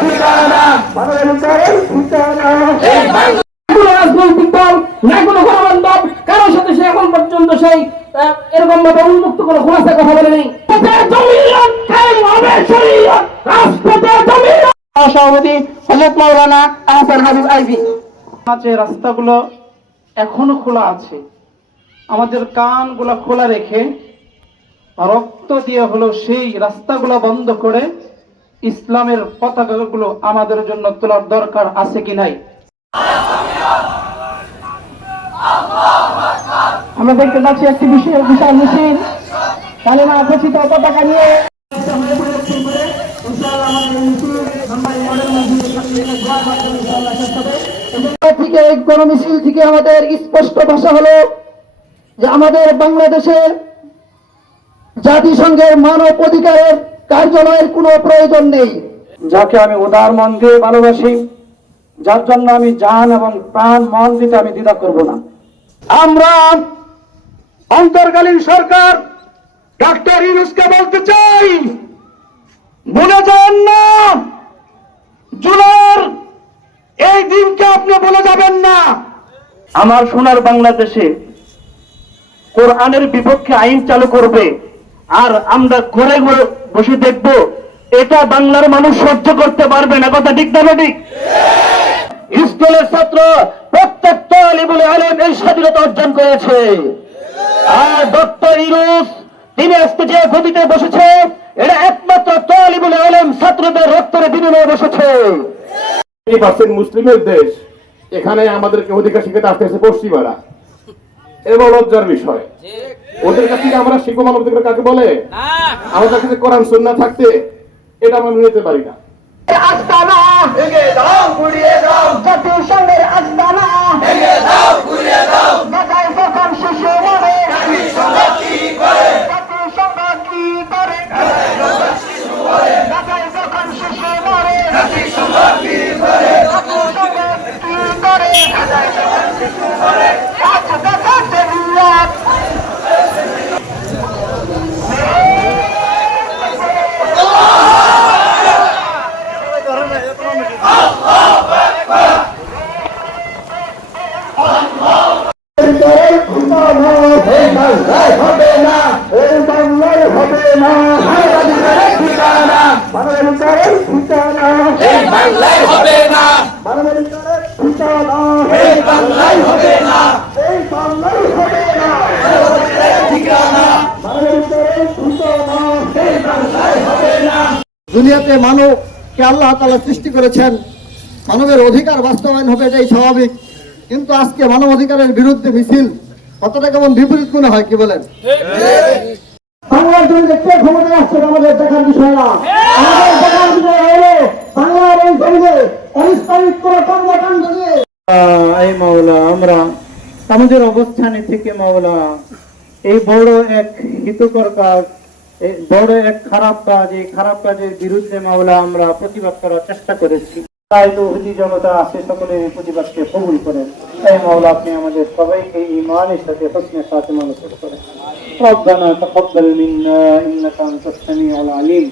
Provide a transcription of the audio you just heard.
ঠিকানা মানবাধিকারের এরকম ভাবে উন্মুক্ত খোলাসা কথা বলে নেই সভাপতি হযরত মাওলানা আহসান হাবিব আইভি আছে রাস্তাগুলো এখনও খোলা আছে। আমাদের কানগুলো খোলা রেখে রক্ত দিয়ে হলো সেই রাস্তাগুলো বন্ধ করে ইসলামের পতাকাগুলো আমাদের জন্য তোলার দরকার আছে কি নাই? আমরা দেখতে পাচ্ছি একটি বিশাল মিছিল। পতাকা নিয়ে থেকে গণমিছিল থেকে আমাদের স্পষ্ট ভাষা হলো যে আমাদের বাংলাদেশে জাতিসংঘের মানব অধিকারের কার্যালয়ের কোনো প্রয়োজন নেই। যাকে আমি উদার মন দিয়ে ভালোবাসি যার জন্য আমি জান এবং প্রাণ মন দিতে আমি দ্বিধা করব না। আমরা অন্তর্কালীন সরকার ডাক্তার ইউনুসকে বলতে চাই ভুলে যান না জুলাইয়ের এই দিনকে আপনি ভুলে যাবেন না। আমার সোনার বাংলাদেশে কোরআনের বিপক্ষে আইন চালু করবে আর আমরা ঘরে ঘরে বসে দেখব, এটা বাংলার মানুষ সহ্য করতে পারবে না। কথা ঠিক না ঠিক স্কুলের ছাত্র প্রত্যেক বলে আলেম এই স্বাধীনতা অর্জন করেছে। আর ডক্টর ইরুস তিনি আজকে যে গদিতে বসেছে এটা একমাত্র বলে আলেম ছাত্রদের রক্তের বিনিময়ে বসেছে। মুসলিমের দেশ। এখানে আমাদেরকে অধিকার শিখাতে আসতে এসে পশ্চিমারা। এবং লজ্জার বিষয়। ওদের কাছে কি আমরা শিল্প মানবাধিকার কাকে বলে? আমাদের কাছে কোরআন সন্না থাকতে এটা আমরা নিতে পারি না। আস্তানা। দাও আস্তানা। করে জাতিসংঘ কি করে মাথায় যখন শিশু মরে জাতিসংঘ কি করে জাতিসংঘ কি করে মাথায় যখন শিশু মরে আজ দেখা শরীয়ত হবে না এই বাংলায় হবে না মানবাধিকারের ঠিকানা মানবাধিকারের ঠিকানা এই দুনিয়াতে মানবকে আল্লাহ তালা সৃষ্টি করেছেন, মানবের অধিকার বাস্তবায়ন হবে এটাই স্বাভাবিক। কিন্তু আজকে মানব অধিকারের বিরুদ্ধে মিছিল কতটা কেমন বিপরীত মনে হয়, কি বলেন? আসছে আমাদের দেখার বিষয় না। আমাদের দেখার বিষয় অনিস্তারিত করে কর্মকাণ্ড নিয়ে এই মাওলা, আমরা আমাদের অবস্থানে থেকে মাওলা, এই বড় এক হিতকর কাজ বড় এক খারাপ কাজ, এই খারাপ কাজের বিরুদ্ধে মাওলা আমরা প্রতিবাদ করার চেষ্টা করেছি। তাই তো হুজি জনতা আছে সকলে এই প্রতিবাদকে কবুল করেন তাই মাওলা আপনি আমাদের সবাইকে ইমানের সাথে হোসনে সাথে মানুষ করেন ربنا تقبل منا انك انت السميع العليم